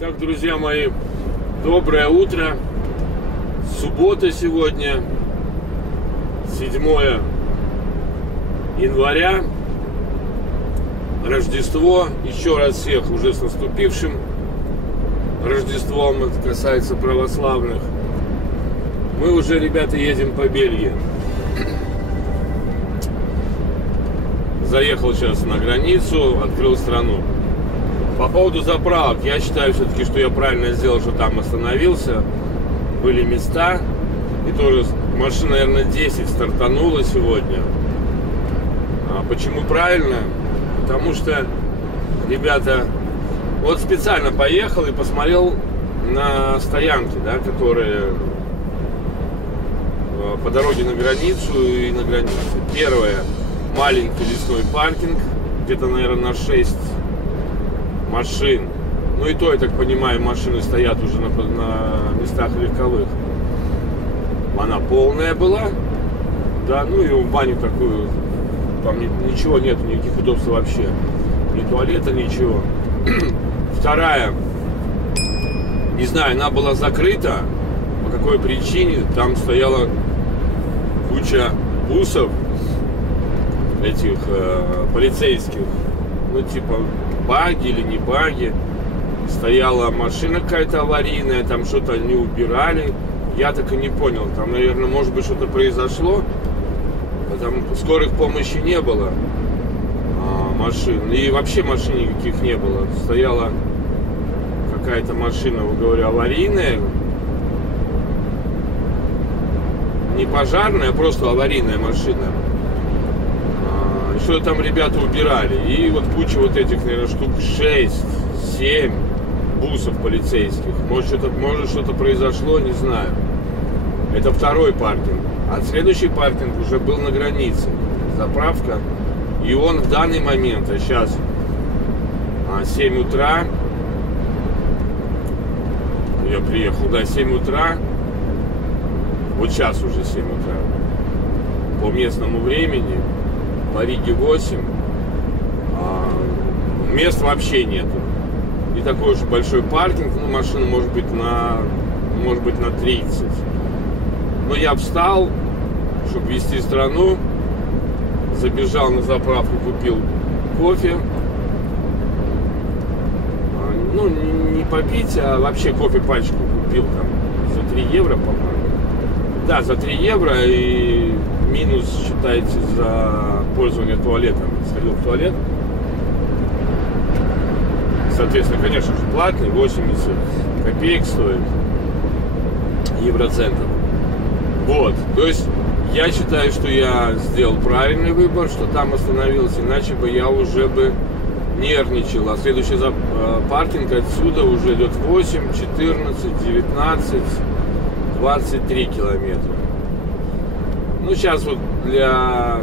Так, друзья мои, доброе утро. Суббота сегодня, 7 января, Рождество. Еще раз всех уже с наступившим Рождеством, это касается православных. Мы уже, ребята, едем по Бельгии. Заехал сейчас на границу, открыл страну. По поводу заправок, я считаю все-таки, что я правильно сделал, что там остановился. Были места. И тоже машина, наверное, 10 стартанула сегодня. А почему правильно? Потому что, ребята, вот специально поехал и посмотрел на стоянки, да, которые по дороге на границу и на границе. Первое, маленький лесной паркинг, где-то, наверное, на 6 машин. Ну и то, я так понимаю, машины стоят уже на местах легковых. Она полная была. Да, ну и в баню такую. Там ничего нет, никаких удобств вообще. Ни туалета, ничего. Вторая. Не знаю, она была закрыта. По какой причине? Там стояла куча бусов этих полицейских. Ну типа баги или не баги. Стояла машина какая-то аварийная, там что-то они убирали. Я так и не понял. Там, наверное, может быть, что-то произошло. Там скорых помощи не было машин. И вообще машин никаких не было. Стояла какая-то машина, говорю, аварийная. Не пожарная, а просто аварийная машина. Что там ребята убирали. И вот куча вот этих, наверное, штук 6-7 бусов полицейских. Может что-то произошло, не знаю. Это второй паркинг. А следующий паркинг уже был на границе. Заправка. И он в данный момент, а сейчас 7 утра. Я приехал, да, 7 утра. Вот сейчас уже 7 утра. По местному времени. По Риге 8. Мест вообще нету. Не такой уж большой паркинг. Ну, машина может быть на 30. Но я встал, чтобы вести страну. Забежал на заправку, купил кофе. Ну, не попить, а вообще кофе пачку купил там за 3 евро, по-моему. Да, за 3 евро и минус, считайте, за пользование туалетом. Сходил в туалет. Соответственно, конечно же, платный, 80 копеек стоит, евроцентов. Вот, то есть я считаю, что я сделал правильный выбор, что там остановился, иначе бы я уже бы нервничал. А следующий паркинг отсюда уже идет 8, 14, 19, 23 километра. Ну, сейчас вот для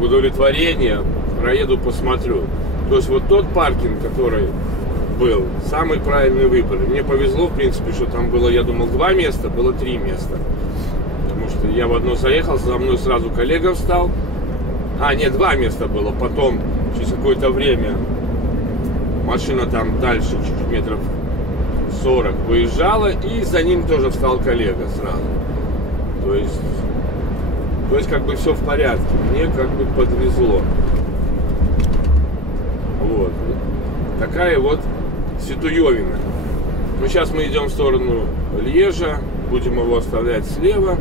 удовлетворения проеду, посмотрю. То есть вот тот паркинг, который был, самый правильный выбор. Мне повезло, в принципе, что там было, я думал, 2 места, было 3 места. Потому что я в одно заехал, за мной сразу коллега встал. Нет, 2 места было. Потом, через какое-то время, машина там дальше, чуть метров 40 выезжала, и за ним тоже встал коллега сразу. То есть как бы все в порядке. Мне как бы подвезло. Вот. Такая вот ситуевина. Ну, сейчас мы идем в сторону Льежа. Будем его оставлять слева.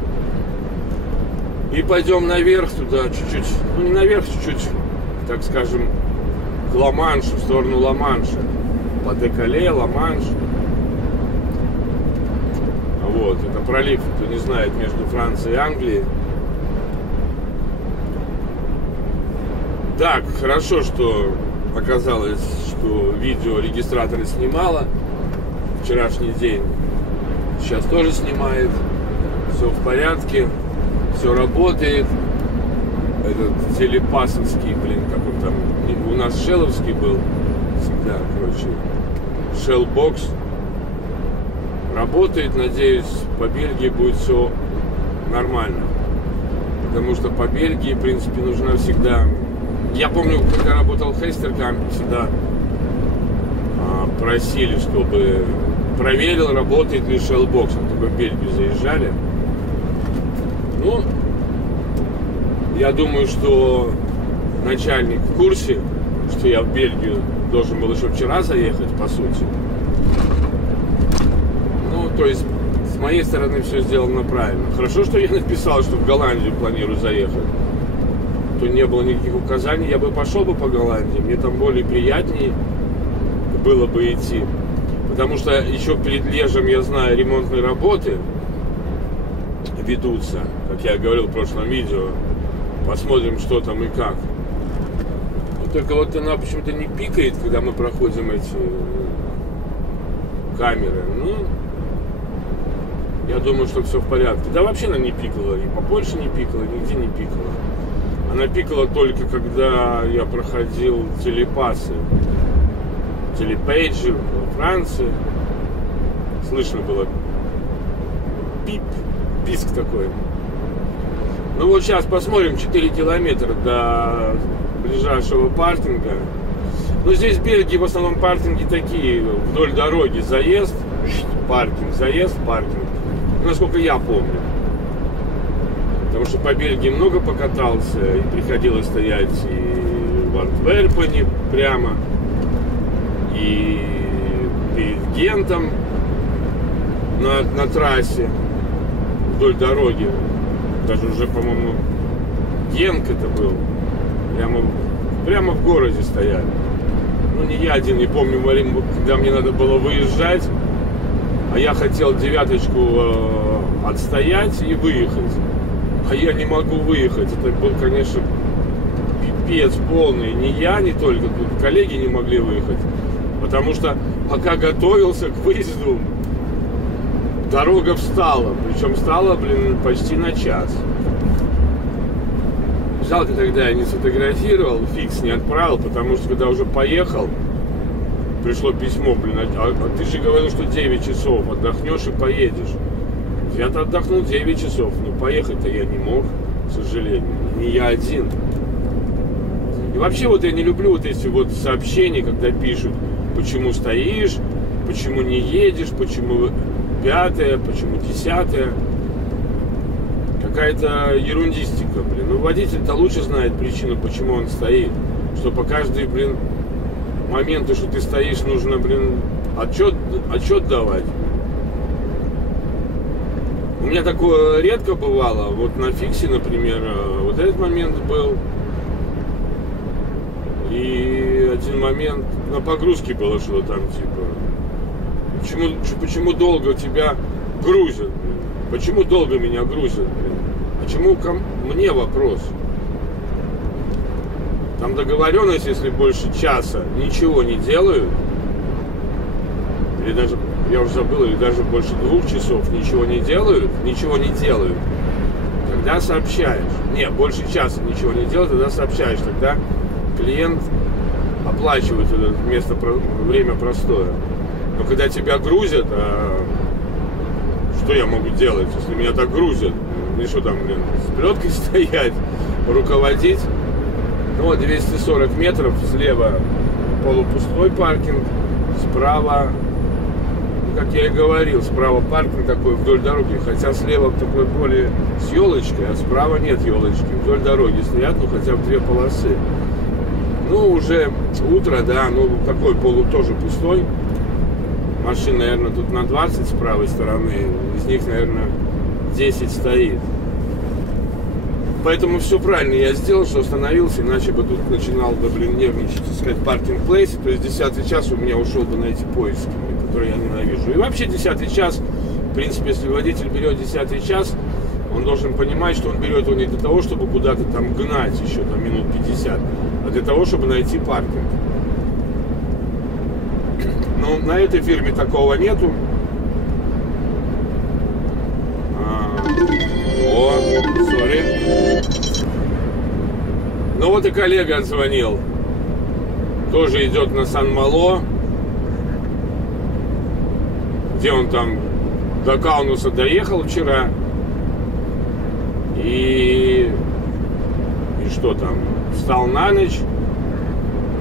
И пойдем наверх туда чуть-чуть. Ну, не наверх, чуть-чуть, так скажем, к Ла-Маншу, в сторону Ла-Манша. По Декале, Ла-Манш. Вот, это пролив, кто не знает, между Францией и Англией. Так, хорошо, что оказалось, что видео регистраторы снимала вчерашний день. Сейчас тоже снимает. Все в порядке. Все работает. Этот телепасовский, как он там. У нас шелловский был всегда, Shellbox. Работает, надеюсь, по Бельгии будет все нормально. Потому что по Бельгии, в принципе, нужна всегда... Я помню, когда работал в Хестеркампе, всегда просили, чтобы проверил, работает ли Shellbox. Только в Бельгию заезжали. Ну, я думаю, что начальник в курсе, что я в Бельгию должен был еще вчера заехать, по сути. Ну, то есть, с моей стороны все сделано правильно. Хорошо, что я написал, что в Голландию планирую заехать. То не было никаких указаний, я бы пошел бы по Голландии. Мне там более приятнее было бы идти. Потому что еще перед Лежем, я знаю, ремонтные работы ведутся. Как я говорил в прошлом видео. Посмотрим, что там и как. Но только вот она почему-то не пикает, когда мы проходим эти камеры. Ну, я думаю, что все в порядке. Да вообще она не пикала. И по Польше не пикала, нигде не пикала. Она пикала только, когда я проходил телепасы. Телепейджи во Франции. Слышно было пип, писк такой. Ну вот сейчас посмотрим, 4 километра до ближайшего паркинга. Ну здесь в Бельгии в основном паркинги такие, вдоль дороги заезд, паркинг, заезд, паркинг. Насколько я помню. Потому что по Бельгии много покатался, и приходилось стоять и в Антверпене прямо, и перед Гентом на трассе вдоль дороги. Даже уже, по-моему, Генк это был. Прямо в городе стояли. Ну, не я один, не помню, когда мне надо было выезжать, а я хотел девяточку отстоять и выехать. А я не могу выехать. Это был, конечно, пипец полный. Ни я, ни только тут коллеги не могли выехать. Потому что пока готовился к выезду, дорога встала. Причем встала, почти на час. Жалко, когда я не сфотографировал, фикс не отправил, потому что когда уже поехал, пришло письмо, а ты же говорил, что 9 часов отдохнешь и поедешь. Я-то отдохнул 9 часов, но поехать-то я не мог, к сожалению. Не я один. И вообще вот я не люблю вот эти вот сообщения, когда пишут, почему стоишь, почему не едешь, почему 5-е, почему 10-е. Какая-то ерундистика, Ну водитель-то лучше знает причину, почему он стоит. Что по каждой, моменту, что ты стоишь, нужно, отчет давать. У меня такое редко бывало. Вот на фиксе, например, вот этот момент был. И один момент на погрузке было, что там типа. Почему долго тебя грузят? Почему долго меня грузят? Почему мне вопрос? Там договоренность, если больше часа ничего не делают, или даже, я уже забыл, или даже больше 2 часов ничего не делают, тогда сообщаешь. Не, больше часа ничего не делают, тогда сообщаешь. Тогда клиент оплачивает это время простое. Но когда тебя грузят, что я могу делать, если меня так грузят? Мне что там, с плеткой стоять, руководить? Ну вот 240 метров, слева полупустой паркинг, справа, как я и говорил, справа паркинг такой вдоль дороги, хотя слева такой более с елочкой, а справа нет елочки, вдоль дороги стоят, хотя бы 2 полосы. Ну, уже утро, да, такой тоже пустой. Машин, наверное, тут на 20 с правой стороны, из них, наверное, 10 стоит. Поэтому все правильно я сделал, что остановился, иначе бы тут начинал бы, нервничать, искать паркинг плейс. То есть 10 час у меня ушел бы на эти поиски, которые я ненавижу. И вообще 10 час, в принципе, если водитель берет 10 час, он должен понимать, что он берет его не для того, чтобы куда-то там гнать еще там минут 50, а для того, чтобы найти паркинг. Но на этой фирме такого нету. Сори. Ну вот и коллега отзвонил. Тоже идет на Сан-Мало. Где он там до Каунаса доехал вчера. И что там? Встал на ночь.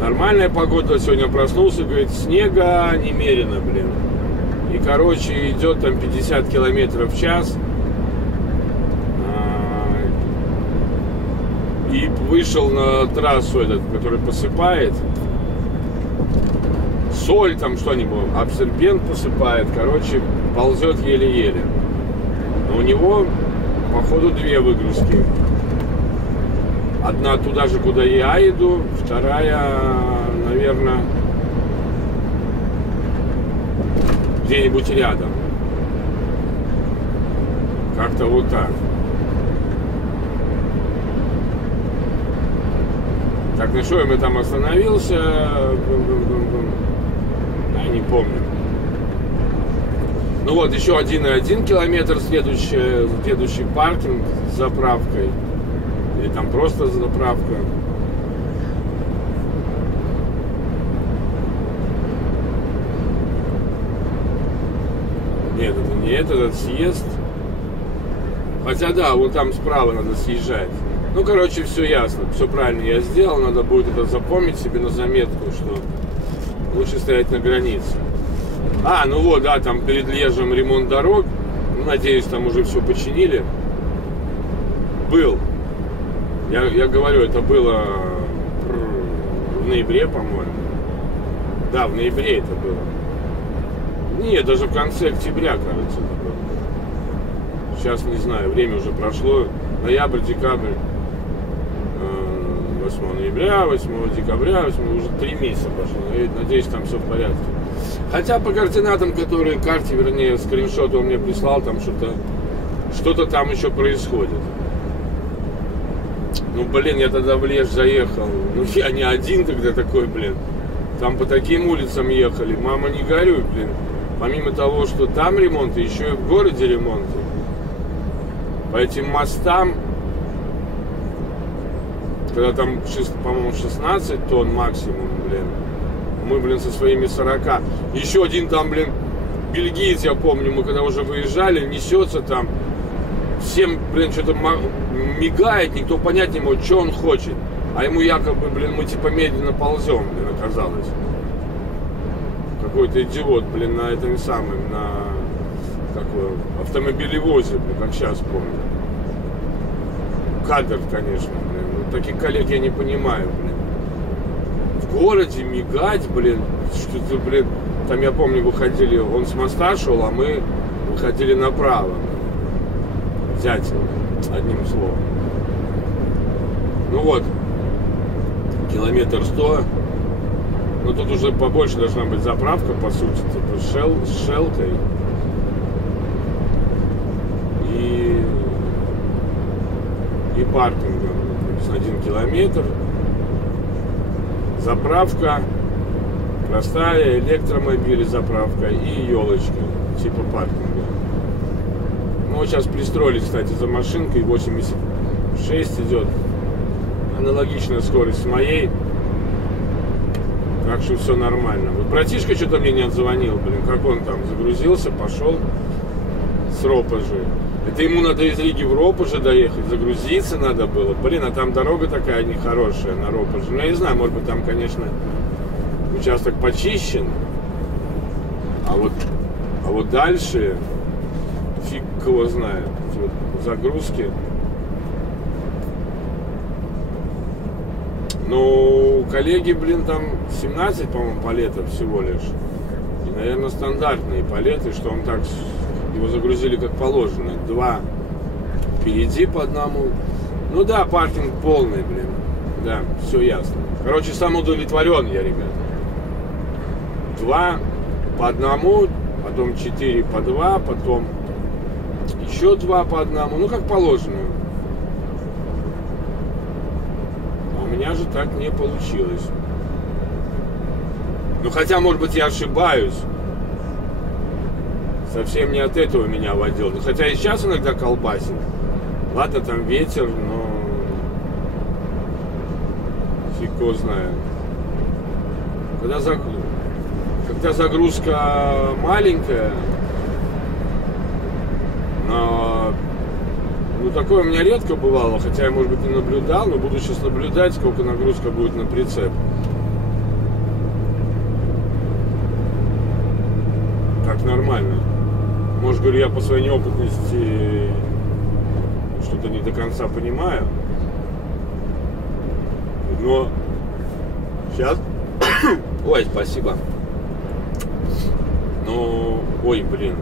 Нормальная погода, сегодня проснулся, говорит, снега немерено, блин. И, короче, идет там 50 километров в час. И вышел на трассу этот, который посыпает. Соль там что-нибудь, абсорбент посыпает, короче, ползет еле-еле. Но у него, походу, две выгрузки. Одна туда же, куда я иду, вторая, наверное, где-нибудь рядом. Как-то вот так. Так, на что я там остановился? Я не помню. Ну вот, еще 1,1 километр следующий паркинг с заправкой. Или там просто заправка. Нет, это не этот съезд. Хотя да, вот там справа надо съезжать. Ну, короче, все ясно, все правильно я сделал. Надо будет это запомнить себе на заметку, что лучше стоять на границе. Ну вот, да, там перед Лежем ремонт дорог. Надеюсь, там уже все починили. Был. Я говорю, это было в ноябре, по-моему. Да, в ноябре это было. Нет, даже в конце октября, кажется, это было. Сейчас не знаю, время уже прошло. Ноябрь, декабрь. 8 ноября, 8 декабря, уже 3 месяца прошло. Надеюсь, там все в порядке. Хотя по координатам, карте, вернее, скриншот он мне прислал, там что-то там еще происходит. Ну, блин, я тогда в Леж заехал. Ну, я не один тогда такой, блин. Там по таким улицам ехали. Мама, не горюй, блин. Помимо того, что там ремонты, еще и в городе ремонты. По этим мостам, когда там, по-моему, 16 тонн максимум, блин. Мы, блин, со своими 40. Еще один там, блин, бельгиец, я помню, мы когда уже выезжали, несется там. Всем, блин, что-то мигает, никто понять не может, что он хочет. А ему якобы, блин, мы типа медленно ползем, блин, оказалось. Какой-то идиот, блин, на этом самом, на какой автомобилевозе, блин, как сейчас помню. Кадр, конечно, блин. Вот таких коллег я не понимаю, блин. В городе мигать, блин, что-то, блин. Там, я помню, выходили, он с моста шел, а мы выходили направо. Взять его, одним словом. Ну вот, километр 100. Но тут уже побольше должна быть заправка, по сути, типа с шелкой. И паркингом. 1 километр. Заправка. Простая, электромобили заправка и елочки, типа паркинга. Ну вот сейчас пристроили, кстати, за машинкой 86 идет. Аналогичная скорость с моей. Так что все нормально. Вот братишка что-то мне не отзвонил, блин, как он там загрузился, пошел с Ропожи. Это ему надо из Риги в Ропожи доехать, загрузиться надо было. Блин, а там дорога такая нехорошая на Ропожи. Ну, я не знаю, может быть, там, конечно, участок почищен. А вот дальше фиг его знает. Вот загрузки. Ну, коллеги, блин, там 17, по-моему, палетов всего лишь. И, наверное, стандартные палеты, что он так, его загрузили как положено. 2 впереди по одному. Ну да, паркинг полный, блин. Да, все ясно. Короче, сам удовлетворен я, ребят. 2 по одному, потом 4 по 2, потом еще 2 по одному. Ну, как положено. У меня же так не получилось. Ну, хотя, может быть, я ошибаюсь. Совсем не от этого меня водил. Ну, хотя и сейчас иногда колбасит. Ладно, там ветер, но фиг его знает. Когда загрузка маленькая, но ну, такое у меня редко бывало, хотя я, может быть, не наблюдал, но буду сейчас наблюдать, сколько нагрузка будет на прицеп. так нормально. Может, говорю, я по своей неопытности что-то не до конца понимаю. Но сейчас... Ой, спасибо. Ну, ой, блин.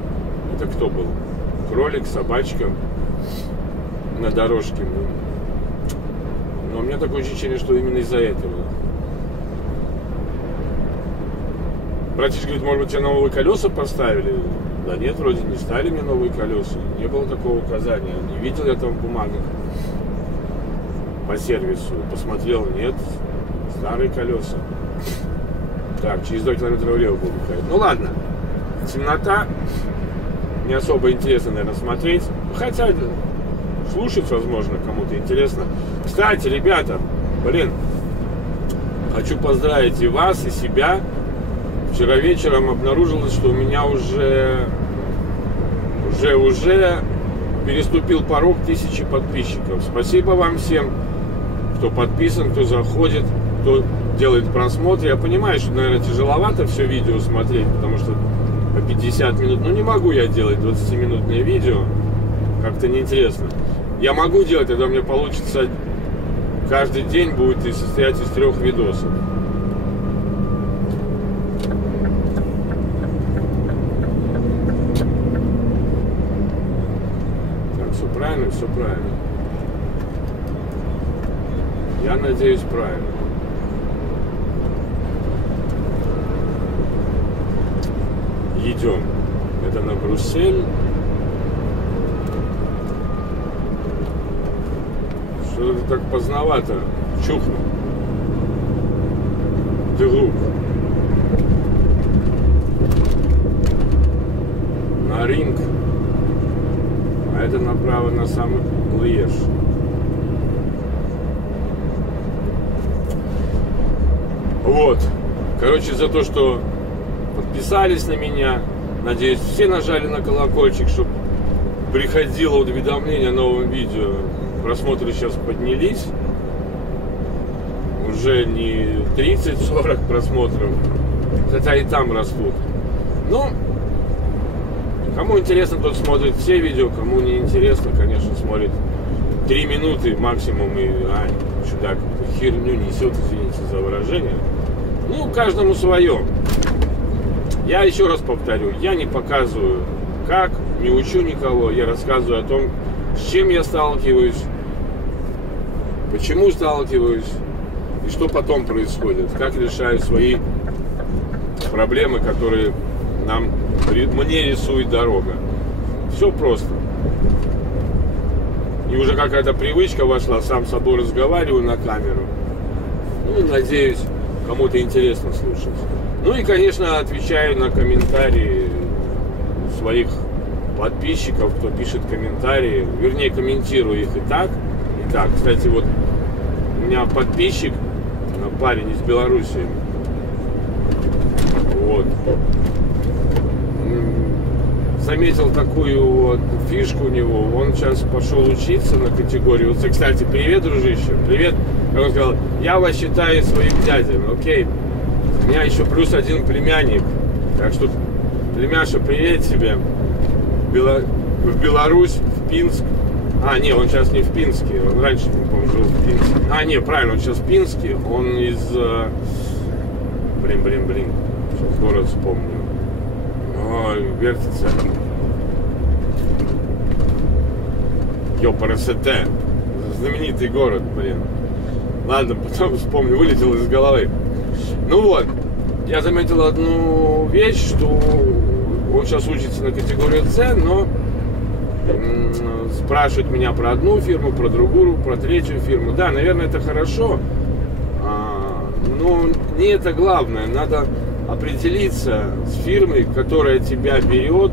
Это кто был? Кролик, собачка на дорожке. Но у меня такое ощущение, что именно из-за этого. Братишка говорит, может быть, тебе новые колеса поставили? Да нет, вроде не ставили мне новые колеса. Не было такого указания. Не видел я там в бумагах по сервису. Посмотрел, нет, старые колеса. Так, через 2 километра влево буду ходить. Ну ладно, темнота. Не особо интересно, наверное, смотреть. Хотя слушать, возможно, кому-то интересно. Кстати, ребята, блин, хочу поздравить и вас, и себя. Вчера вечером обнаружилось, что у меня уже переступил порог 1000 подписчиков. Спасибо вам всем, кто подписан, кто заходит, кто делает просмотры. Я понимаю, что, наверное, тяжеловато все видео смотреть, потому что по 50 минут, ну не могу я делать 20-минутное видео, как-то неинтересно. Я могу делать, когда у меня получится, каждый день будет состоять из 3 видосов. Так, все правильно, все правильно. Я надеюсь, правильно. Идем. Это на Брюссель. Что-то так поздновато. Чухну. Друг. На Ринг. А это направо на самый Льеж. Вот. Короче, за то, что подписались на меня. Надеюсь, все нажали на колокольчик, чтобы приходило уведомление о новом видео. Просмотры сейчас поднялись. Уже не 30-40 просмотров. Хотя и там растут. Ну, кому интересно, тот смотрит все видео. Кому не интересно, конечно, смотрит 3 минуты максимум. И, чудак, херню несет, извините за выражение. Ну, каждому свое. Я еще раз повторю, я не показываю как, не учу никого, я рассказываю о том, с чем я сталкиваюсь, почему сталкиваюсь и что потом происходит, как решаю свои проблемы, которые мне рисует дорога. Все просто. И уже какая-то привычка вошла, сам с собой разговариваю на камеру. Ну и надеюсь, кому-то интересно слушать. Ну и, конечно, отвечаю на комментарии своих подписчиков, кто пишет комментарии. Вернее, комментирую их и так, и так. Кстати, вот у меня подписчик, парень из Беларуси. Вот. Заметил такую вот фишку у него. Он сейчас пошел учиться на категорию. Вот, кстати, привет, дружище. Привет. Как он сказал, я вас считаю своим дядей. Окей. У меня еще плюс 1 племянник. Так что, племяша, привет тебе. В Беларусь, в Пинск. Не, он сейчас не в Пинске. Он раньше, по-моему, жил в Пинске. Не, правильно, он сейчас в Пинске. Он из... Блин. Сейчас город вспомню. Ой, вертится. Ёпарасете. Знаменитый город, блин. Ладно, потом вспомню, вылетел из головы. Ну вот, я заметил одну вещь, что он сейчас учится на категорию С, но спрашивает меня про одну фирму, про другую, про третью фирму. Да, наверное, это хорошо, но не это главное. Надо определиться с фирмой, которая тебя берет.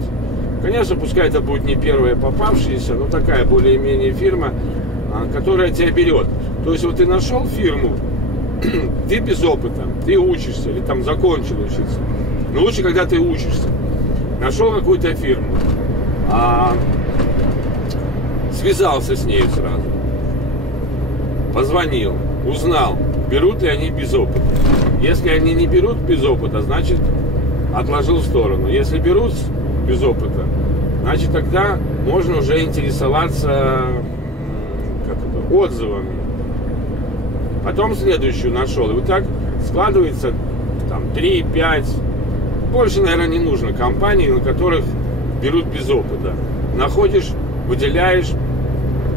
Конечно, пускай это будет не первая попавшаяся, но такая более-менее фирма, которая тебя берет. То есть вот ты нашел фирму, ты без опыта, ты учишься или там закончил учиться. Но лучше, когда ты учишься. Нашел какую-то фирму, связался с ней сразу, позвонил, узнал, берут ли они без опыта. Если они не берут без опыта, значит, отложил в сторону. Если берут без опыта, значит, тогда можно уже интересоваться отзывами. Потом следующую нашел. И вот так складывается там 3-5, больше, наверное, не нужно компаний, на которых берут без опыта. Находишь, выделяешь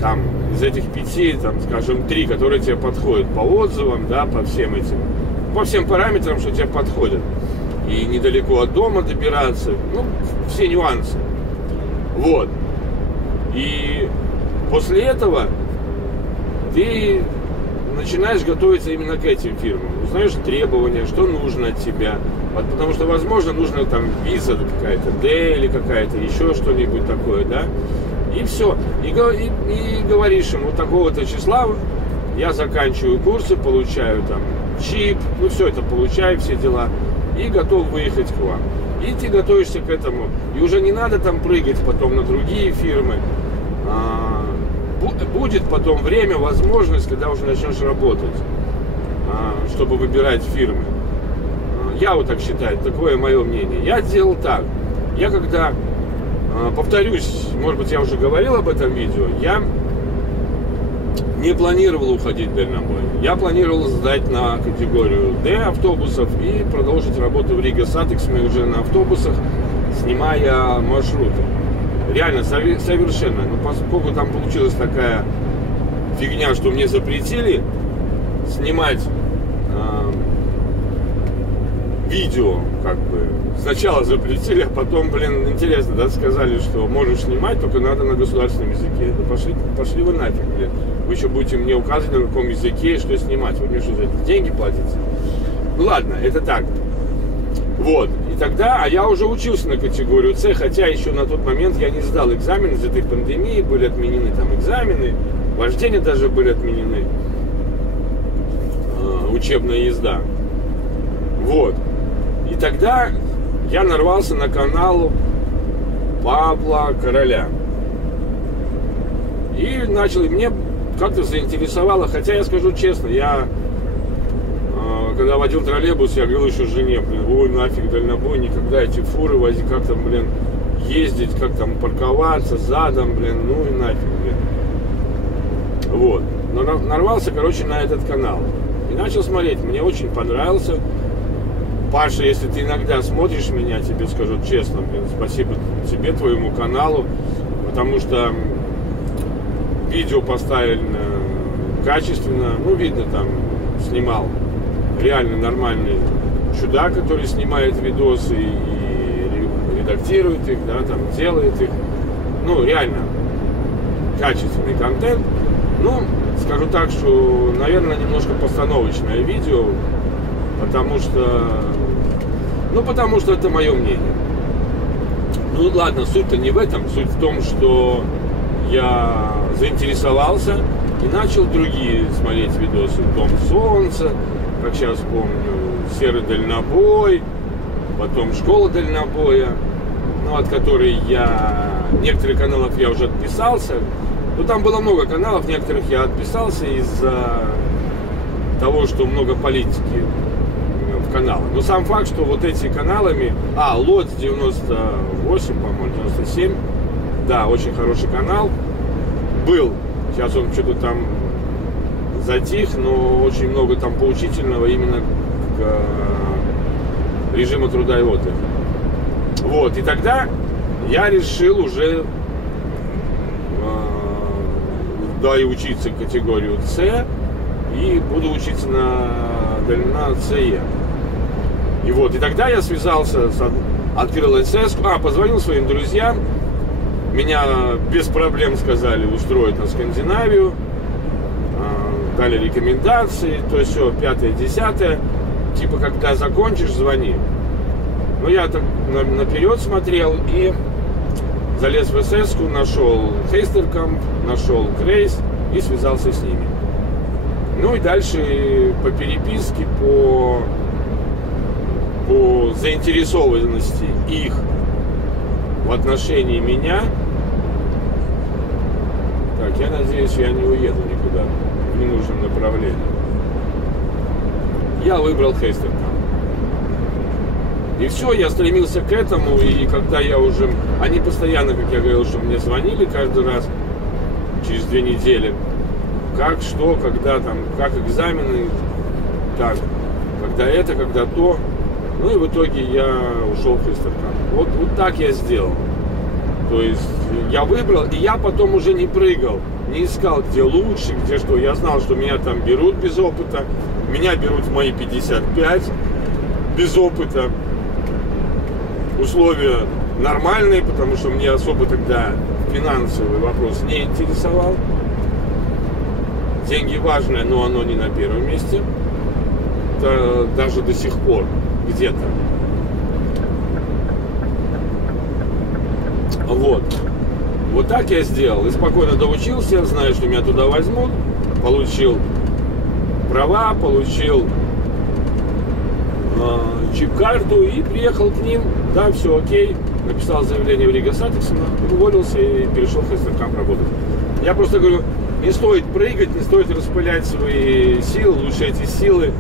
там из этих 5, там, скажем, 3, которые тебе подходят по отзывам, да, по всем этим, по всем параметрам, что тебе подходят. И недалеко от дома добираться, ну, все нюансы. Вот. И после этого ты начинаешь готовиться именно к этим фирмам. Узнаешь требования, что нужно от тебя. Потому что, возможно, нужна там виза какая-то, D или какая-то, еще что-нибудь такое, да. И все. И говоришь ему, такого-то числа я заканчиваю курсы, получаю там чип, ну все это получаю, все дела. И готов выехать к вам. И ты готовишься к этому. И уже не надо там прыгать потом на другие фирмы. Будет потом время, возможность, когда уже начнешь работать, чтобы выбирать фирмы. Я вот так считаю, такое мое мнение. Я делал так. Я когда, повторюсь, может быть, я уже говорил об этом видео, я не планировал уходить в дальнобой. Я планировал сдать на категорию D автобусов и продолжить работу в Рига Сатекс уже на автобусах, снимая маршруты. Реально, совершенно. Но поскольку там получилась такая фигня, что мне запретили снимать видео, как бы. Сначала запретили, а потом, блин, интересно, да, сказали, что можешь снимать, только надо на государственном языке. Да пошли вы нафиг, блин. Вы еще будете мне указывать, на каком языке и что снимать. Вы мне что, за это деньги платите? Ну ладно, это так. Вот. И тогда, а я уже учился на категорию С, хотя еще на тот момент я не сдал экзамен из этой пандемии, были отменены там экзамены, вождения даже были отменены, учебная езда. Вот. И тогда я нарвался на канал Павла Короля. И начал, и мне как-то заинтересовало, хотя я скажу честно, я когда водил троллейбус, я говорил еще жене, блин, ой, нафиг дальнобой, никогда эти фуры возить, как там, блин, ездить, как там парковаться задом, блин, ну и нафиг, блин. Вот. Но нарвался, короче, на этот канал. И начал смотреть, мне очень понравился. Паша, если ты иногда смотришь меня, тебе скажу честно, блин, спасибо тебе, твоему каналу, потому что видео поставлено качественно, ну, видно, там, снимал реально нормальный чудак, который снимает видосы и редактирует их, да, там, делает их, ну, реально качественный контент. Ну, скажу так, что, наверное, немножко постановочное видео, потому что это мое мнение. Ну ладно, суть-то не в этом, суть в том, что я заинтересовался и начал другие смотреть видосы. Дом солнца, как сейчас помню, серый дальнобой, потом школа дальнобоя, ну, от которой некоторых каналов я уже отписался. Ну, там было много каналов, некоторых я отписался из-за того, что много политики в каналах. Но сам факт, что вот эти каналами, Лот 98, по-моему, 97, да, очень хороший канал был. Сейчас он что-то там затих, но очень много там поучительного именно к режиму труда и отдыха. Вот, и тогда я решил уже и учиться категорию С, и буду учиться на ЦЕ. И вот, и тогда я связался, открыл СС, позвонил своим друзьям, меня без проблем сказали устроить на Скандинавию, дали рекомендации, то есть все, 5-10, типа, когда закончишь, звони. Но я так наперед смотрел и залез в СС-ку, нашел Хейстеркамп, нашел Крейс и связался с ними. Ну и дальше по переписке, по заинтересованности их в отношении меня. Так, я надеюсь, я не уеду никуда в ненужном направлении. Я выбрал Хейстеркамп. И все, я стремился к этому, и когда я уже... Они постоянно, как я говорил, что мне звонили каждый раз, через 2 недели. Как, что, когда там, как экзамены, так, когда это, когда то. Ну и в итоге я ушел в Христовкан. Вот так я сделал. То есть я выбрал, и я потом уже не прыгал, не искал, где лучше, где что. Я знал, что меня там берут без опыта, меня берут в мои 55 без опыта. Условия нормальные, потому что мне особо тогда финансовый вопрос не интересовал. Деньги важные, но оно не на первом месте. Это даже до сих пор где-то. Вот так я сделал. И спокойно доучился, знаю, что меня туда возьмут. Получил права, получил чип-карту и приехал к ним. Да, все окей. Написал заявление в Рига Сатексона, уволился и перешел в Христовкан работать. Я просто говорю, не стоит прыгать, не стоит распылять свои силы. Лучше эти силы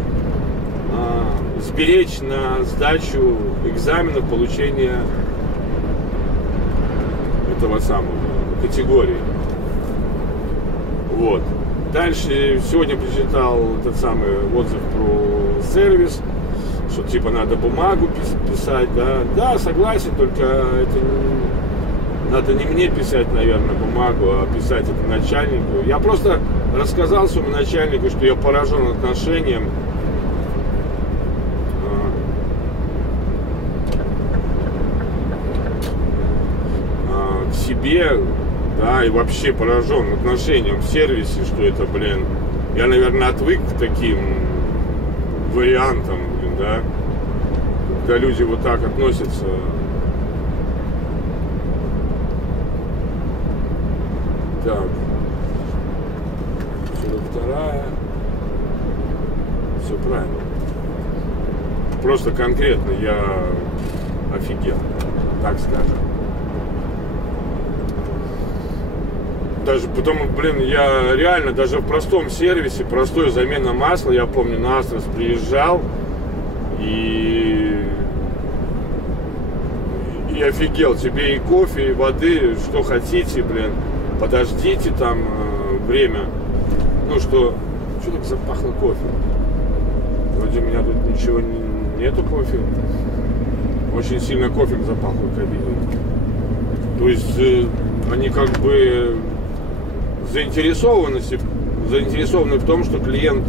сберечь на сдачу экзаменов, получения этого самого категории. Вот. Дальше сегодня прочитал этот самый отзыв про сервис, что типа надо бумагу писать, да. Да, согласен, только это надо не мне писать, наверное, бумагу, а писать это начальнику. Я просто рассказал своему начальнику, что я поражен отношением к себе, да, и вообще поражен отношением в сервисе, что это, блин, я, наверное, отвык к таким вариантам, блин, да, когда люди вот так относятся. Так, 42-я, все правильно. Просто конкретно я офигел, так скажем. Даже потому, блин, я реально даже в простом сервисе, простой замена масла, я помню, на Астрос приезжал и офигел. Тебе и кофе, и воды, что хотите, блин, подождите там время. Ну что так запахло кофе? Вроде у меня тут ничего нету кофе. Очень сильно кофе запахло в кабине. То есть они как бы заинтересованы в том, что клиент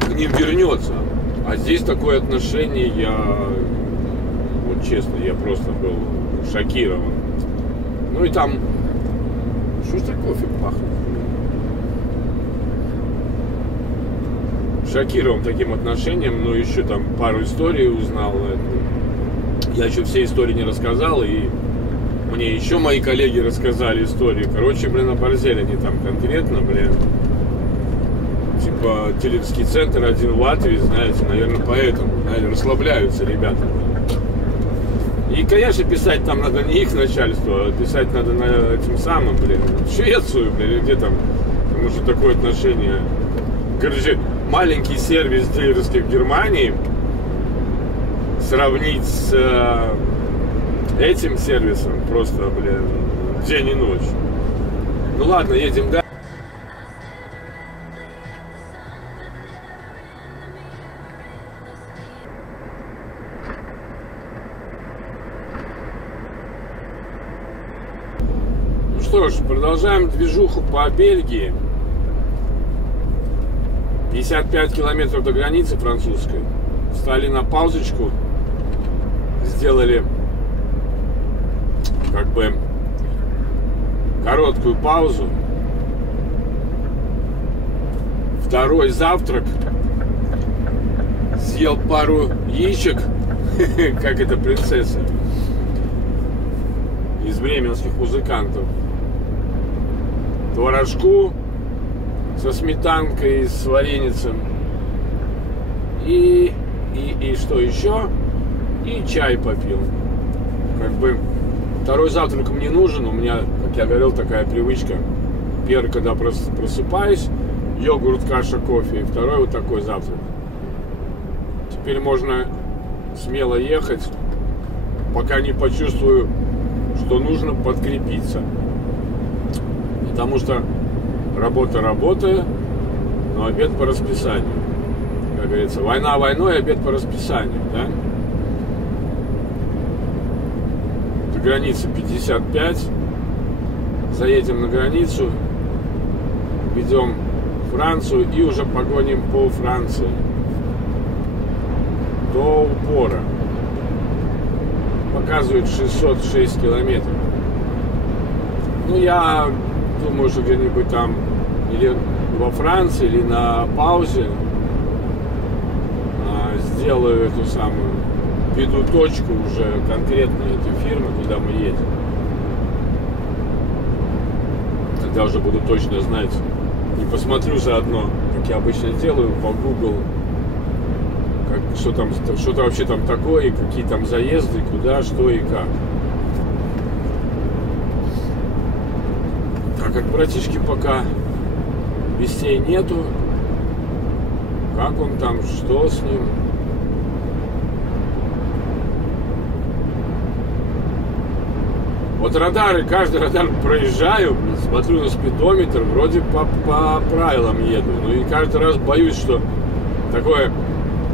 к ним вернется. А здесь такое отношение, вот честно, я просто был шокирован. Ну и там, что ж так кофе пахнет? Шокирован таким отношением, но еще там пару историй узнал. Я еще все истории не рассказал, и мне еще мои коллеги рассказали истории. Короче, блин, оборзели они там конкретно, блин. Типа дилерский центр один в Латвии, знаете, наверное, поэтому, наверное, расслабляются ребята. И, конечно, писать там надо не их начальство, а писать надо на этим самым, блин, Швецию, блин, или где там, потому что такое отношение. Короче, маленький сервис дилерский в Германии сравнить с этим сервисом просто, блин, день и ночь. Ну ладно, едем дальше. Ну что ж, продолжаем движуху по Бельгии. 55 километров до границы французской. Встали на паузочку, сделали как бы короткую паузу. Второй завтрак. Съел пару яичек, как эта принцесса из бременских музыкантов. Творожку со сметанкой, с вареницем. И что еще? И чай попил. Как бы второй завтрак мне нужен. У меня, как я говорил, такая привычка. Первый, когда просыпаюсь, йогурт, каша, кофе. И второй вот такой завтрак. теперь можно смело ехать, пока не почувствую, что нужно подкрепиться. Потому что работа, но обед по расписанию. Как говорится, война войной, обед по расписанию, да? До границы 55. Заедем на границу, ведем Францию и уже погоним по Франции до упора. Показывает 606 километров. Ну, я думаю, что где-нибудь там или во Франции, или на паузе сделаю эту самую, веду точку уже конкретно этой фирмы, куда мы едем. Тогда уже буду точно знать. И посмотрю заодно, как я обычно делаю, по Google, что-то вообще там такое, какие там заезды, куда, что и как. А как братишки пока вестей нету, как он там, что с ним. Вот радары, каждый радар проезжаю, смотрю на спидометр, вроде по правилам еду. Ну и каждый раз боюсь, что такое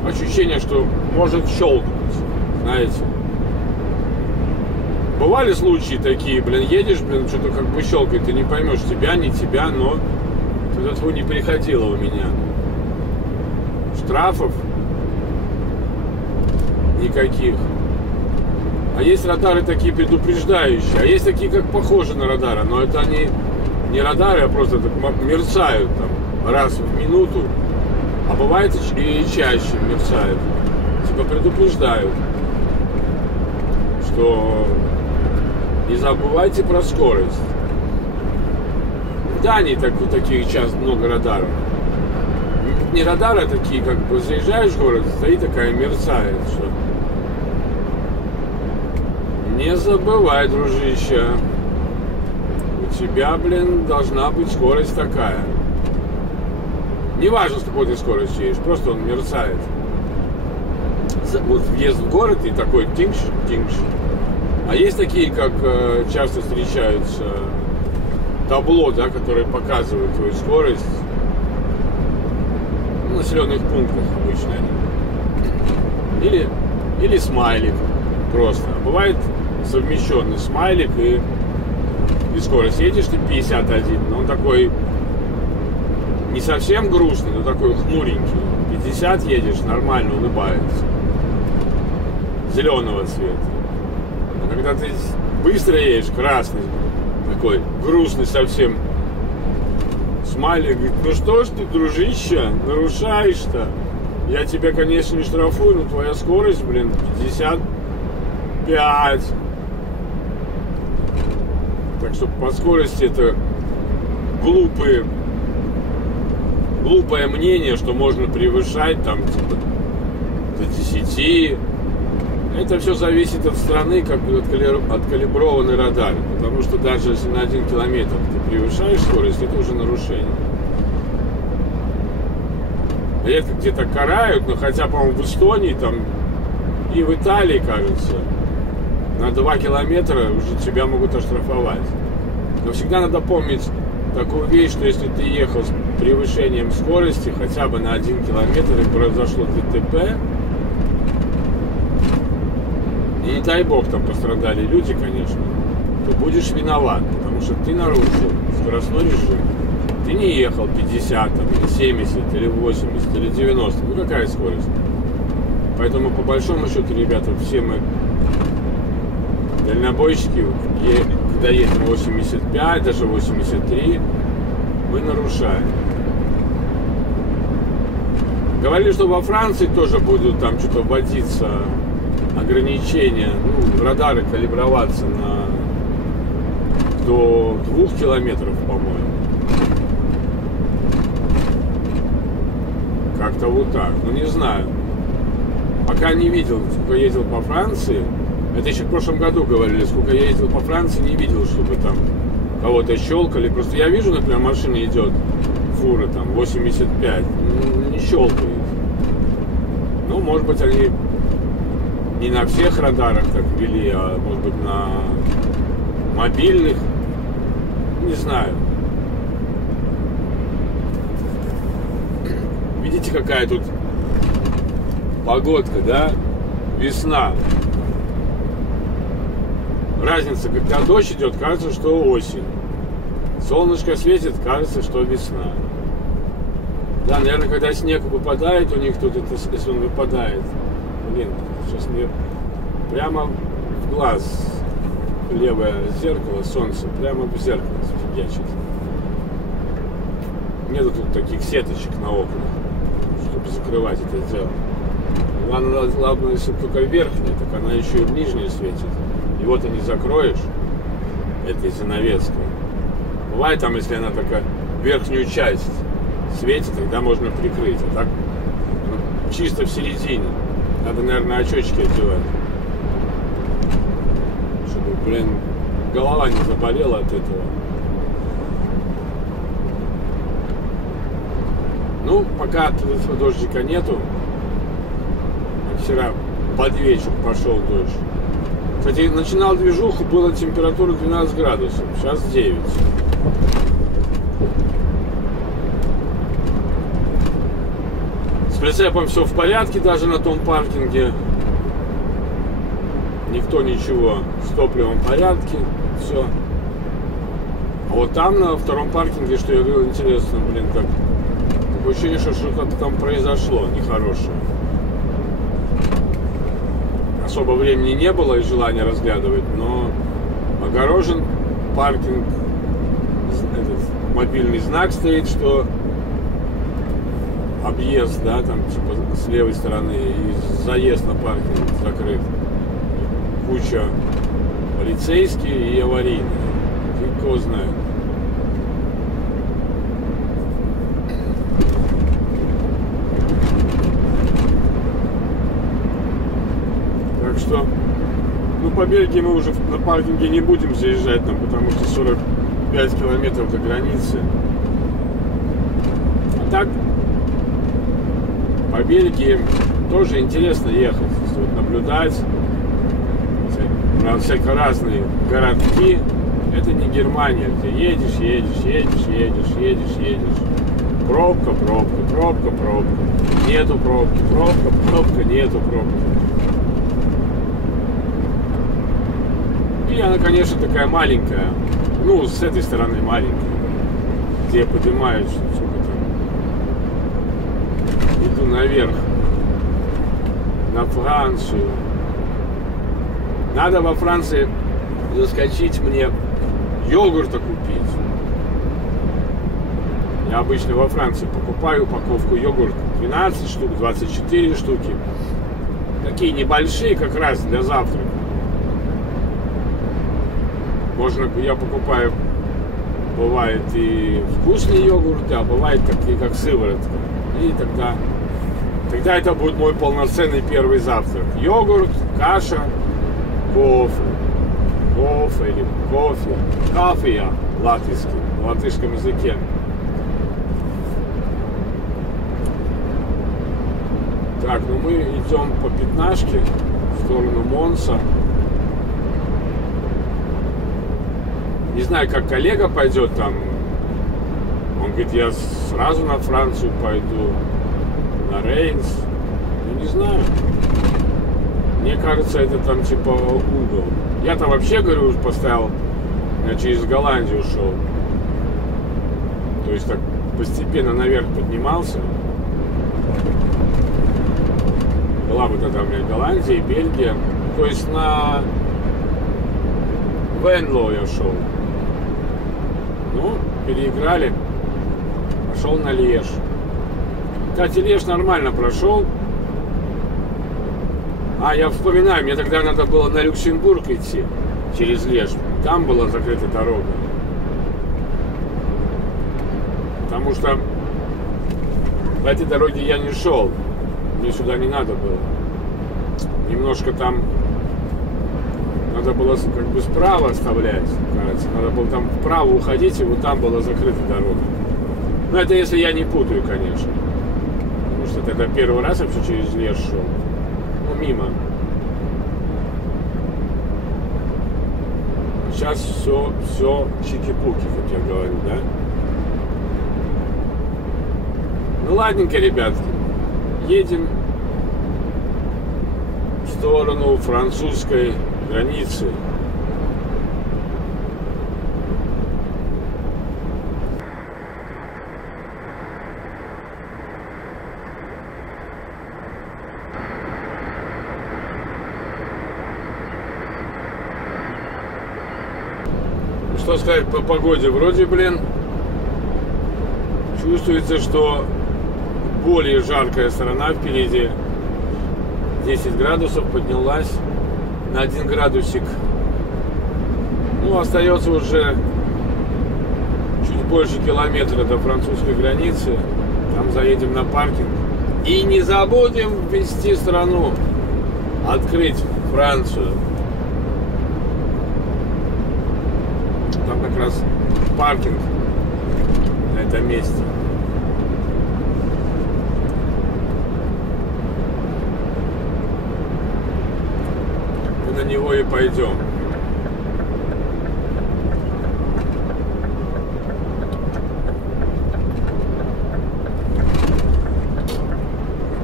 ощущение, что может щелкнуть, знаете. Бывали случаи такие, едешь, что-то как бы щелкает, ты не поймешь, тебя, не тебя, но этого не приходило у меня. Штрафов никаких. А есть радары такие предупреждающие, а есть такие, как похожи на радары, но это они не радары, а просто так мерцают там раз в минуту, а бывает и чаще мерцают. Типа предупреждают, что не забывайте про скорость. В Дании таких часто много радаров. Не радары, а такие, как бы заезжаешь в город, стоит такая, мерцает, что не забывай, дружище, у тебя, должна быть скорость такая. Не важно, с какой ты скоростью едешь, просто он мерцает. Вот въезд в город и такой тинкш. А есть такие, как часто встречаются, табло, да, которые показывают твою скорость. В населенных пунктах обычно они. Или смайлик просто. А бывает совмещенный смайлик и скорость. Едешь ты 51, но он такой не совсем грустный, но такой хмуренький. 50 едешь, нормально улыбается. Зеленого цвета. А когда ты быстро едешь, красный, такой грустный совсем смайлик, говорит, ну что ж ты, дружище, нарушаешь-то? Я тебя, конечно, не штрафую, но твоя скорость, 55. Так что по скорости это глупое мнение, что можно превышать там типа до 10. Это все зависит от страны, как откалиброваны радары. Потому что даже если на 1 километр ты превышаешь скорость, это уже нарушение. Редко где-то карают, но хотя, по-моему, в Эстонии там и в Италии, кажется, на 2 километра уже тебя могут оштрафовать. Но всегда надо помнить такую вещь, что если ты ехал с превышением скорости хотя бы на 1 километр и произошло ДТП, и не дай бог там пострадали люди, конечно, то будешь виноват, потому что ты нарушил скоростной режим. Ты не ехал 50, там, или 70, или 80, или 90. Ну какая скорость? Поэтому по большому счету, ребята, все мы дальнобойщики, когда едем 85, даже 83, мы нарушаем. Говорили, что во Франции тоже будут там что-то вводиться ограничения, радары калиброваться до 2 километров, по-моему. Как-то вот так, не знаю. Пока не видел, сколько ездил по Франции. Это еще в прошлом году говорили, сколько я ездил по Франции, не видел, чтобы там кого-то щелкали. Просто я вижу, например, машина идет, фура там 85, не щелкает. Ну, может быть, они не на всех радарах так вели, а может быть на мобильных. Не знаю. Видите, какая тут погодка, да? Весна. Разница, когда дождь идет, кажется, что осень. Солнышко светит, кажется, что весна. Да, наверное, когда снег выпадает у них тут, это, если он выпадает, блин, сейчас мне прямо в глаз левое зеркало, солнце, прямо в зеркало фигачит. Нету тут таких сеточек на окнах, чтобы закрывать это дело. Ладно, если только верхняя, так она еще и в нижней светит. И вот и не закроешь этой занавеской. Бывает там, если она такая верхнюю часть светит, тогда можно прикрыть. А так чисто в середине. Надо, наверное, очечки одевать. Чтобы, блин, голова не заболела от этого. Ну, пока дождика нету. Вчера под вечер пошел дождь. Кстати, начинал движуху, была температура 12 градусов. Сейчас 9. С прицепом все в порядке, даже на том паркинге. Никто ничего. С топливом в порядке. Все. А вот там, на втором паркинге, что я говорил, интересно, блин, как... Такое ощущение, что что-то там произошло нехорошее. Особо времени не было и желания разглядывать, но огорожен паркинг, этот мобильный знак стоит, что объезд, да, там типа с левой стороны, и заезд на паркинг закрыт. Куча полицейских и аварийных. Фиг его знает. Так что, ну, по Бельгии мы уже на паркинге не будем заезжать там, потому что 45 километров до границы. А так, по Бельгии тоже интересно ехать, стоит наблюдать. Всякие разные городки. Это не Германия, где едешь. Пробка. Нету пробки. Пробка, нету пробки. И она, конечно, такая маленькая. Ну, с этой стороны маленькая. Где я поднимаюсь, сколько там. Иду наверх. На Францию. Надо во Франции заскочить мне йогурта купить. Я обычно во Франции покупаю упаковку йогурта 12 штук, 24 штуки. Такие небольшие, как раз для завтрака. Можно, я покупаю, бывает и вкусные йогурты, а бывает такие, как сыворотка. И тогда это будет мой полноценный первый завтрак. Йогурт, каша, кофе или кофе. Кафе я латышский, на латышском языке. Так, ну мы идем по пятнашке в сторону Монса. Не знаю, как коллега пойдет там. Он говорит, я сразу на Францию пойду, на Рейнс. Ну, не знаю. Мне кажется, это там типа угол. Я там вообще, говорю, поставил, я через Голландию шел. То есть так постепенно наверх поднимался. Была бы тогда у меня Голландия и Бельгия. То есть на Венло я шел. Ну, переиграли. Пошел на Льеж. Кстати, Льеж нормально прошел. А, я вспоминаю, мне тогда надо было на Люксембург идти через Льеж. Там была закрыта дорога. Потому что по этой дороге я не шел. Мне сюда не надо было. Немножко там надо было как бы справа оставлять, кажется. Надо было там вправо уходить, и вот там была закрыта дорога. Но это если я не путаю, конечно. Потому что тогда первый раз вообще через лес шел. Ну, мимо. Сейчас все чики-пуки, как я говорю, да? Ну, ладненько, ребятки. Едем в сторону французской границы. Что сказать по погоде? Вроде, блин, чувствуется, что более жаркая сторона впереди. 10 градусов поднялась на 1 градусик. Ну, остается уже чуть больше километра до французской границы. Там заедем на паркинг. И не забудем ввести страну, открыть Францию. Там как раз паркинг на этом месте. Мы на него и пойдем.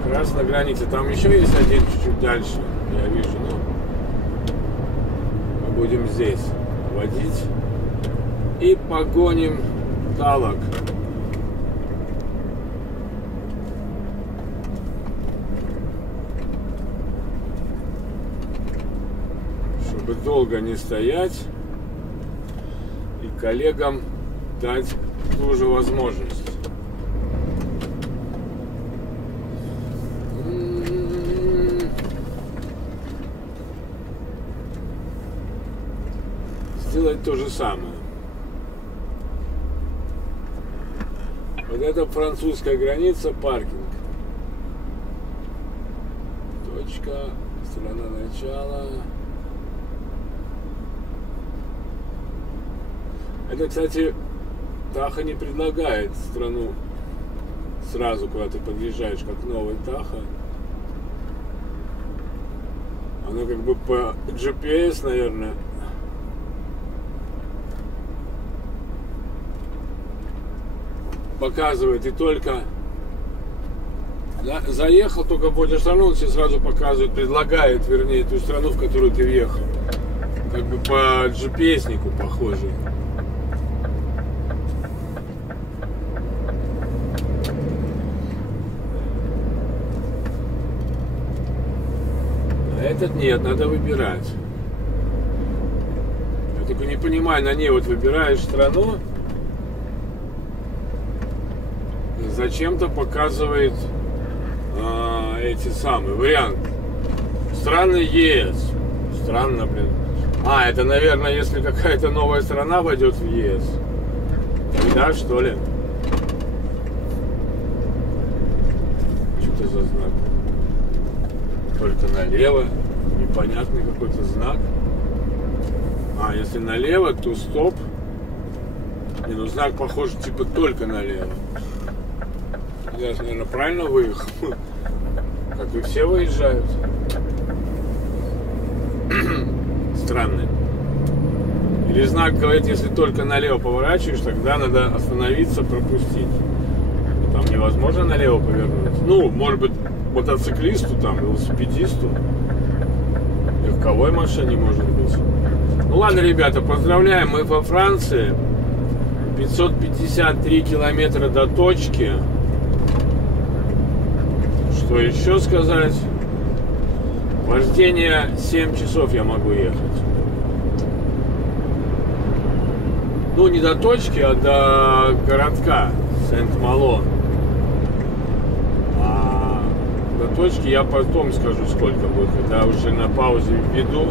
Как раз на границе. Там еще есть один чуть-чуть дальше. Я вижу, но мы будем здесь водить. И погоним талок. Чтобы долго не стоять и коллегам дать ту же возможность. Сделать то же самое. Вот это французская граница, паркинг. Точка, страна начала. Это, кстати, Таха не предлагает страну сразу, когда ты подъезжаешь, как новый Таха. Оно как бы по GPS, наверное, показывает, и только заехал, только вводишь страну, он тебе сразу показывает, предлагает, вернее, ту страну, в которую ты въехал. Как бы по GPS-нику похоже. А этот нет, надо выбирать. Я только не понимаю, на ней вот выбираешь страну, зачем-то показывает эти самые варианты. Страны ЕС. Странно, блин. А, это, наверное, если какая-то новая страна войдет в ЕС. Тогда, что ли? Что это за знак? Только налево. Непонятный какой-то знак. А, если налево, то стоп. Не, ну знак похож, типа, только налево. Я, наверное, правильно выехал. Как и все выезжают. Странно. Или знак говорит, если только налево поворачиваешь, тогда надо остановиться, пропустить. Там невозможно налево повернуть. Ну, может быть, мотоциклисту, там, велосипедисту, легковой машине, может быть. Ну ладно, ребята, поздравляем, мы во Франции. 553 километра до точки. Что еще сказать? Вождение 7 часов я могу ехать. Ну, не до точки, а до городка Сент-Мало. А до точки я потом скажу, сколько будет, когда уже на паузе введу.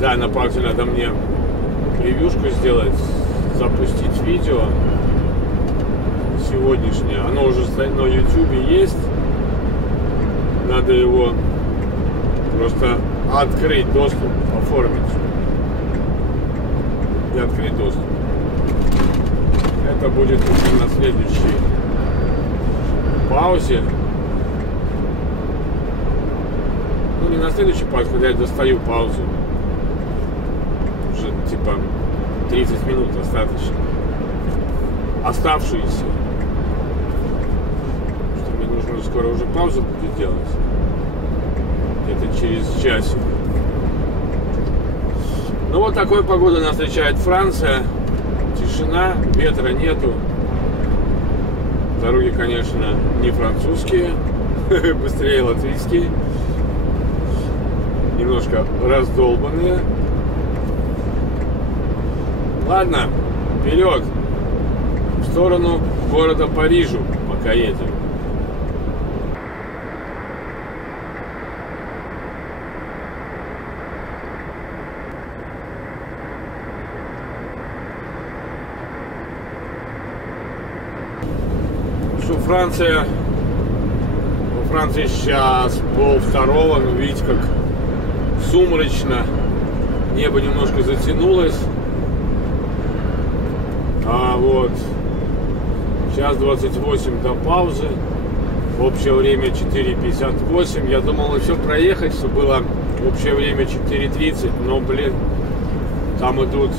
Да, на паузе надо мне превьюшку сделать, запустить видео сегодняшнее. Оно уже на YouTube есть. Надо его просто открыть доступ, оформить и открыть доступ. Это будет уже на следующей паузе. Ну, не на следующий паузу, когда я достаю паузу. Уже, типа, 30 минут достаточно. Оставшиеся. Что мне нужно скоро уже паузу будет делать. Где-то через часик. Ну, вот такой погодой нас встречает Франция. Тишина, ветра нету. Дороги, конечно, не французские, быстрее латвийские. Немножко раздолбанные. Ладно, вперед. В сторону города Парижу пока едем. Франция. Во Франции сейчас 1:30, но видите, как сумрачно. Небо немножко затянулось. А вот сейчас 28 до паузы. Общее время 4:58. Я думал все проехать, что было общее время 4:30. Но, блин, там идут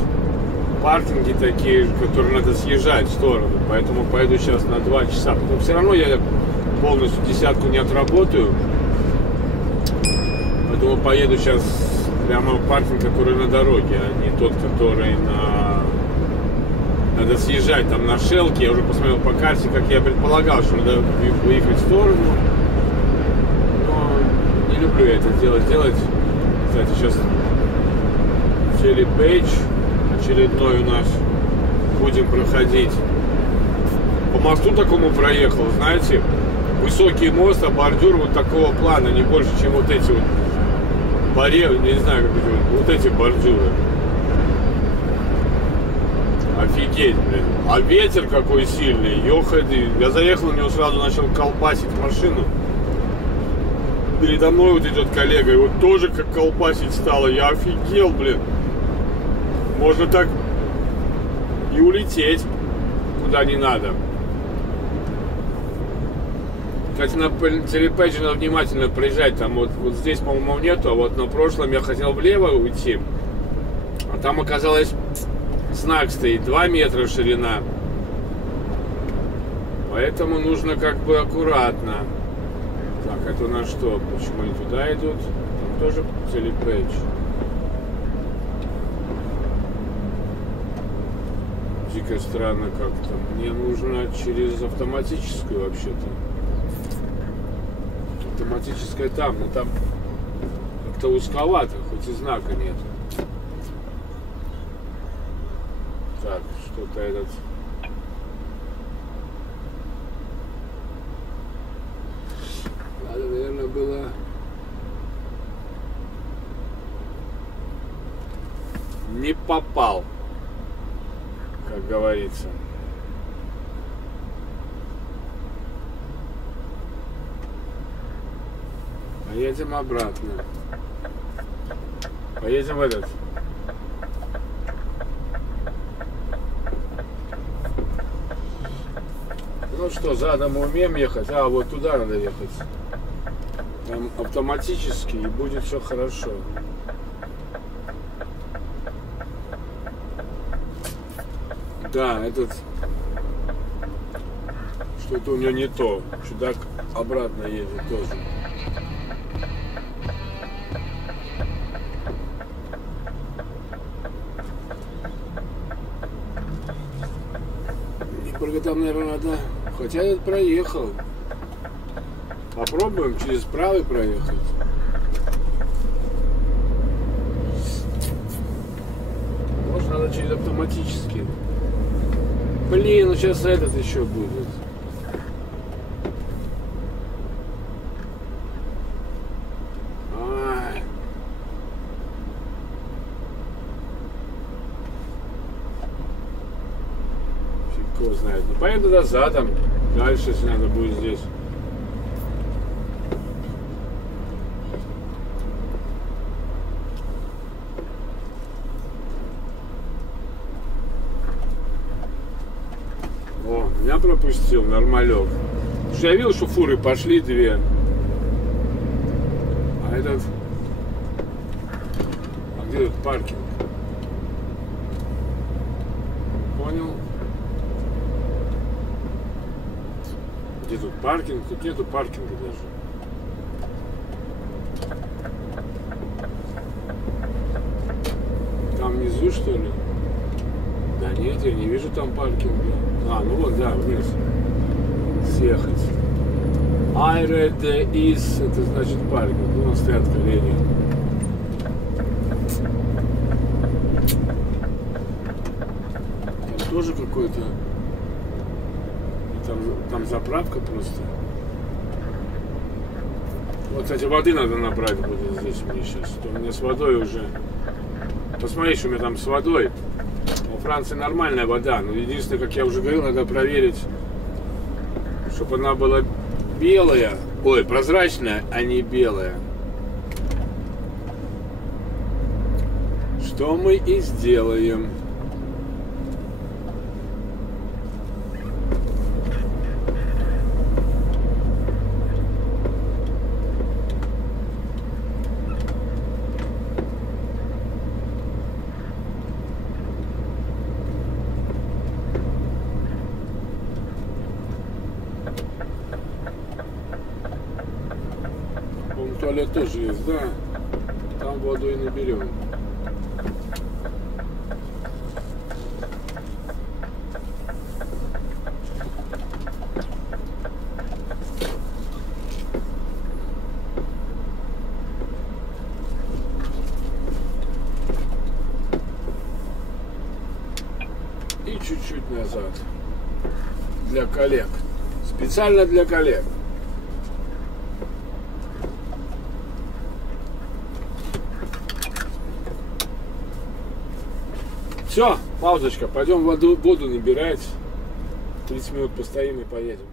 паркинги такие, которые надо съезжать в сторону, поэтому поеду сейчас на 2 часа. Но все равно я полностью десятку не отработаю, поэтому поеду сейчас прямо в паркинг, который на дороге, а не тот, который надо съезжать там на Шелке. Я уже посмотрел по карте, как я предполагал, что надо выехать в сторону, но не люблю я это делать. Кстати, сейчас Филипп Пейдж очередной у нас будем проходить. По мосту такому проехал, знаете, высокий мост, а бордюр вот такого плана, не больше, чем вот эти вот барьеры, не знаю, как это, вот эти бордюры. Офигеть, блин. А ветер какой сильный, ёхады. Я заехал, у него сразу начал колбасить машину. Передо мной вот идет коллега, и вот тоже как колбасить стало. Я офигел, блин. Можно так и улететь, куда не надо. Кстати, на телепейдже надо внимательно проезжать. Там вот здесь, по-моему, нету, а вот на прошлом я хотел влево уйти. А там оказалось, знак стоит 2 метра ширина. Поэтому нужно как бы аккуратно. Так, это у нас что? Почему они туда идут? Там тоже телепейдж. Дико странно как-то. Мне нужно через автоматическую вообще-то. Автоматическая там, но там как-то узковато, хоть и знака нет. Так, что-то этот... Надо, наверное, было... Не попал, как говорится. Поедем обратно. Поедем в этот. Ну что, задом мы умеем ехать, а вот туда надо ехать. Там автоматически, и будет все хорошо. Да, этот... Что-то у него не то. Чудак обратно едет тоже. И только там, наверное, надо... Хотя я проехал. Попробуем через правый проехать. Может, надо через автоматический. Блин, ну сейчас этот еще будет. Ай. Фиг его знает. Ну, поеду до задом. Дальше, если надо будет здесь. Меня пропустил, нормалек. Потому что я видел, что фуры пошли 2. А этот тут паркинг. Понял? Где тут паркинг? Тут нету паркинга даже. Там внизу, что ли? Да нет, я не вижу там паркинга. А, ну вот, да, вниз. Съехать. Айре де Ис, это значит паркинг. Ну, стоят колени. Там тоже какой-то... Там заправка просто. Вот, кстати, воды надо набрать будет здесь мне сейчас. То у меня с водой уже... Посмотри, что у меня там с водой. Во Франции нормальная вода. Но единственное, как я уже говорил, надо проверить, чтобы она была белая. Ой, прозрачная, а не белая. Что мы и сделаем. Туалет тоже есть, да. Там воду и наберем. И чуть-чуть назад. Для коллег. Специально для коллег. Все, паузочка, пойдем воду набирать. 30 минут постоим и поедем.